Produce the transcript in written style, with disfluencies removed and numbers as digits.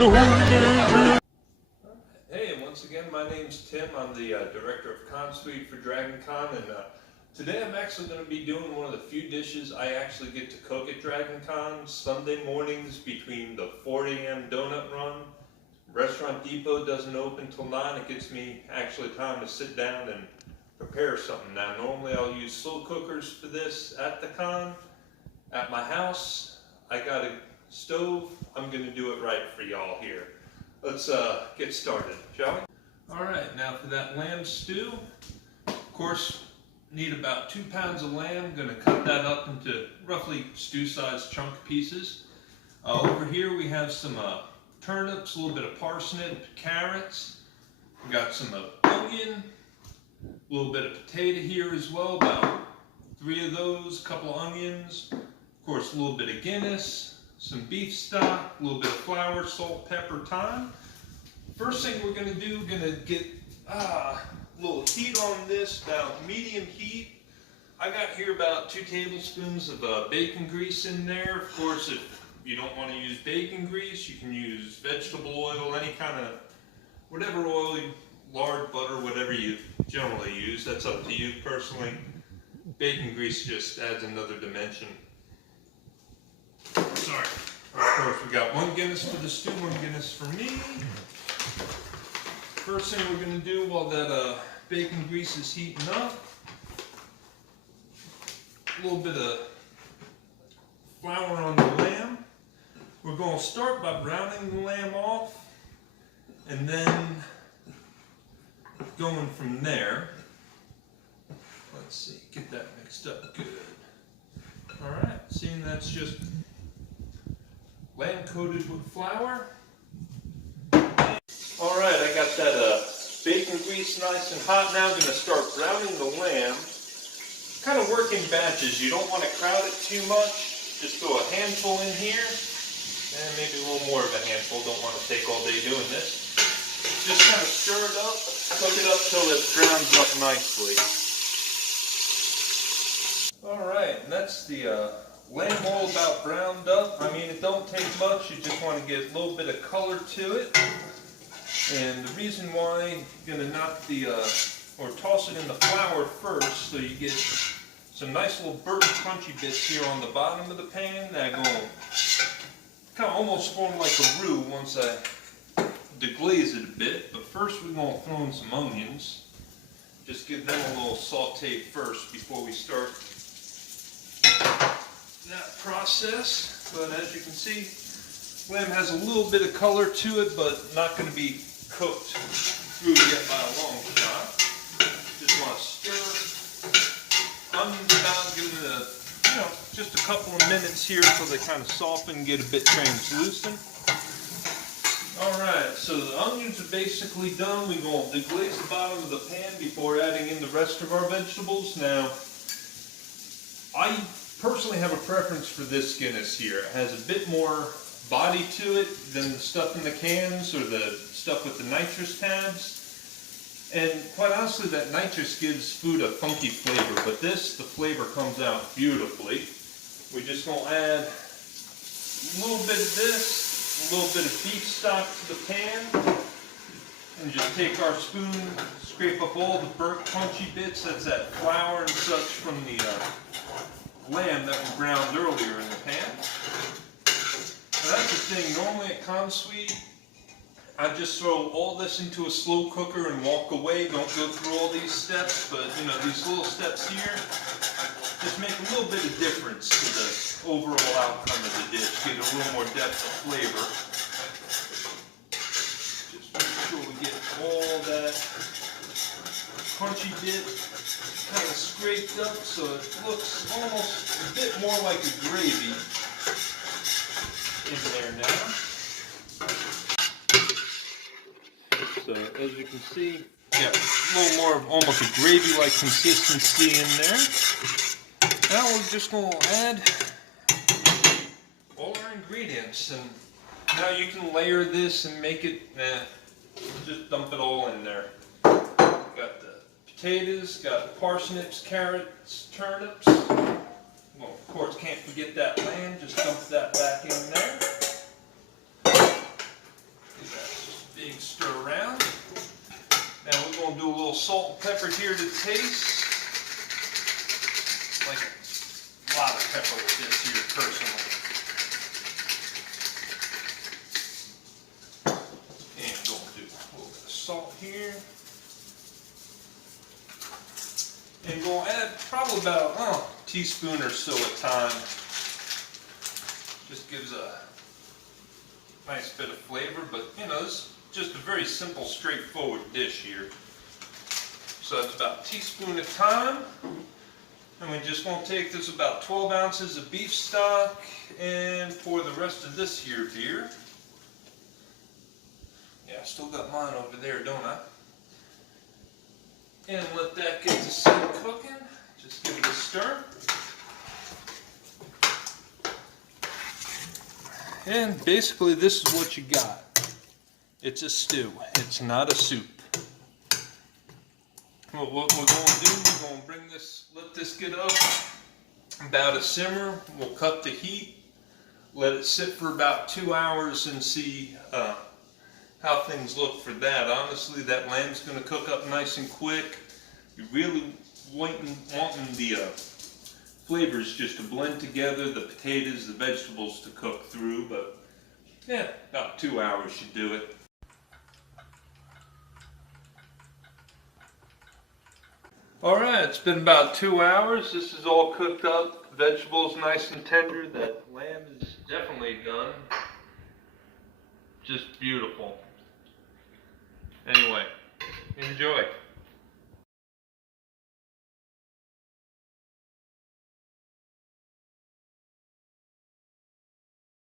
Hey, and once again, my name's Tim. I'm the director of Con Suite for Dragon Con, and today I'm actually going to be doing one of the few dishes I actually get to cook at Dragon Con Sunday mornings between the 4 a.m. donut run. Restaurant Depot doesn't open till 9. It gives me actually time to sit down and prepare something. Now, normally I'll use slow cookers for this at the con. At my house, I got a stove. I'm going to do it right for y'all here. Let's get started, shall we? Alright, now for that lamb stew, of course, need about 2 pounds of lamb. Going to cut that up into roughly stew-sized chunk pieces. Over here we have some turnips, a little bit of parsnip, carrots. We got some onion, a little bit of potato here as well, about 3 of those, a couple of onions, of course a little bit of Guinness, some beef stock, a little bit of flour, salt, pepper, thyme. First thing we're going to do, get a little heat on this, about medium heat. I got here about 2 tablespoons of bacon grease in there. Of course, if you don't want to use bacon grease, you can use vegetable oil, any kind of, whatever oil, lard, butter, whatever you generally use. That's up to you personally. Bacon grease just adds another dimension. Sorry. Of course, we got 1 Guinness for the stew, 1 Guinness for me. First thing we're going to do while that bacon grease is heating up, a little bit of flour on the lamb. We're going to start by browning the lamb off, and then going from there. Let's see, get that mixed up good. Alright, seeing that's just lamb coated with flour. Alright, I got that bacon grease nice and hot. Now I'm going to start browning the lamb. Kind of work in batches. You don't want to crowd it too much. Just throw a handful in here. And maybe a little more of a handful. Don't want to take all day doing this. Just kind of stir it up. Cook it up till it browns up nicely. Alright, and that's the lamb all about browned up. I mean, it don't take much. You just want to get a little bit of color to it. And the reason why you're going to knock the, or toss it in the flour first, so you get some nice little burnt crunchy bits here on the bottom of the pan. That going to kind of almost form like a roux once I deglaze it a bit. But first we're going to throw in some onions. Just give them a little saute first before we start that process. But as you can see, lamb has a little bit of color to it, but not going to be cooked through yet by a long shot. Just want to stir onions down, give them just a couple of minutes here until they kind of soften and get a bit translucent. Alright, so the onions are basically done. We're going to deglaze the bottom of the pan before adding in the rest of our vegetables. Now, I personally have a preference for this Guinness here. It has a bit more body to it than the stuff in the cans or the stuff with the nitrous tabs. And quite honestly, that nitrous gives food a funky flavor, but this, the flavor comes out beautifully. We're just going to add a little bit of this, a little bit of beef stock to the pan, and just take our spoon, scrape up all the burnt crunchy bits. That's that flour and such from the lamb that we browned earlier in the pan. Now that's the thing, normally at Con Suite, I just throw all this into a slow cooker and walk away, don't go through all these steps, but these little steps here just make a little bit of difference to the overall outcome of the dish, get a little more depth of flavor. Just make sure we get all that crunchy bit kind of scraped up so it looks almost a bit more like a gravy in there now. So as you can see, yeah, a little more of almost a gravy-like consistency in there. Now we're just going to add all our ingredients, and now you can layer this and make it, just dump it all in there. Got the potatoes, got the parsnips, carrots, turnips. Well, of course, can't forget that lamb, just dump that back in there. here to taste. Like a lot of pepper with this here, personally. And I'm going to do a little bit of salt here. And we'll add probably about a teaspoon or so at a time. Just gives a nice bit of flavor, but you know, this is just a very simple, straightforward dish here. So that's about a teaspoon at a time. And we just want to take this about 12 ounces of beef stock and pour the rest of this here beer. Yeah, I still got mine over there, don't I? And let that get to steam cooking. Just give it a stir. And basically this is what you got. It's a stew. It's not a soup. Well, what we're going to do, we're going to bring this, let this get up about a simmer. We'll cut the heat, let it sit for about 2 hours and see how things look for that. Honestly, that lamb's going to cook up nice and quick. You're really wanting the flavors just to blend together, the potatoes, the vegetables to cook through, but yeah, about 2 hours should do it. Alright, it's been about 2 hours. This is all cooked up. Vegetables nice and tender. That lamb is definitely done. Just beautiful. Anyway, enjoy.